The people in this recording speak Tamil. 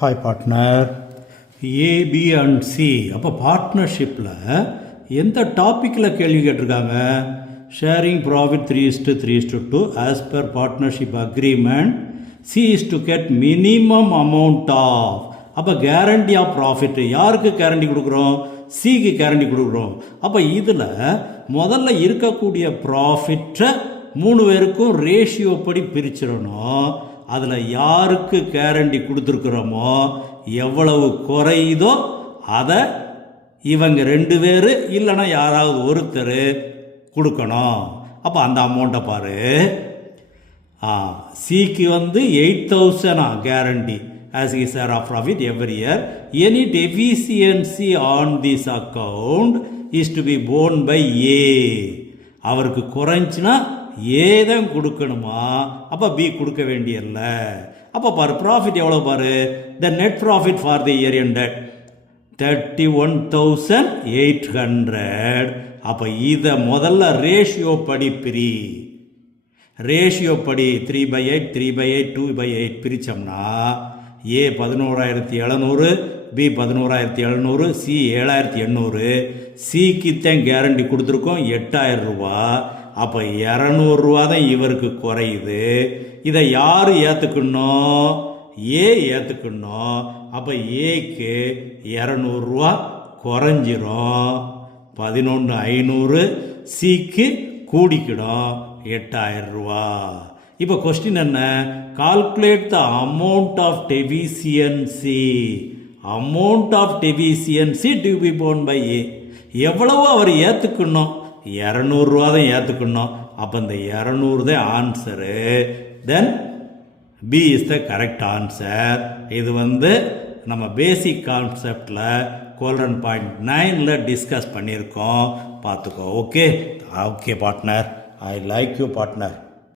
Hi partner. A B and C. அப்போ பார்ட்னர்ஷிப்பில் எந்த டாப்பிக்கில் கேள்வி கேட்டிருக்காங்க? Sharing profit 3:3:2 as per partnership agreement. C is to get minimum amount of. அப்போ கேரண்டி ஆஃப் ப்ராஃபிட் யாருக்கு கேரண்டி கொடுக்குறோம்? சிக்கு கேரண்டி கொடுக்குறோம். அப்போ இதில் முதல்ல இருக்கக்கூடிய ப்ராஃபிட்டை 3 பேருக்கும் ரேஷியோ படி பிரிச்சிடணும். அதில் யாருக்கு கேரண்டி கொடுத்துருக்குறோமோ எவ்வளவு குறையுதோ அதை இவங்க 2 பேர் இல்லைன்னா யாராவது ஒருத்தர் கொடுக்கணும். அப்போ அந்த அமௌண்ட்டை பாரு. சிக்கு 8,000 guarantee as his share of profit every year. Any deficiency on this account is to be borne by A. அவருக்கு குறைஞ்சுன்னா ஏ தான் கொடுக்கணுமா? அப்போ பி கொடுக்க வேண்டியல்ல. அப்போ பாரு ப்ராஃபிட் எவ்வளோ பாரு. The net profit for the year ended 31,800. அப்போ இதை முதல்ல ரேஷியோ படி பிரி. ரேஷியோ படி 3/8 3/8 2/8 பிரித்தோம்னா ஏ 11,700, பி 11,700, சி 7,800. சிக்குத்தான் கேரண்டி கொடுத்துருக்கோம் 8,000 ரூபா. அப்போ 200 ரூபா தான் இவருக்கு குறையுது. இதை யார் ஏற்றுக்கணும்? ஏ ஏற்றுக்கணும். அப்போ ஏக்கு 200 ரூபா குறைஞ்சிரும். 11,500. சிக்கு கூடிக்கிடும் 8,000 ரூபா. இப்போ கொஸ்டின் என்ன? Calculate the amount of deficiency. Amount of deficiency to be borne by A. எவ்வளவோ அவர் ஏற்றுக்கணும்? 200 ரூபா தான் ஏற்றுக்கணும். அப்போ இந்த 200 தான் answer. Then B is the correct answer. இது நம்ம பேசிக் கான்செப்டில் கோல்டன் பாயிண்ட் 9ல் டிஸ்கஸ் பண்ணியிருக்கோம். பார்த்துக்கோ. Okay okay partner. I like you partner.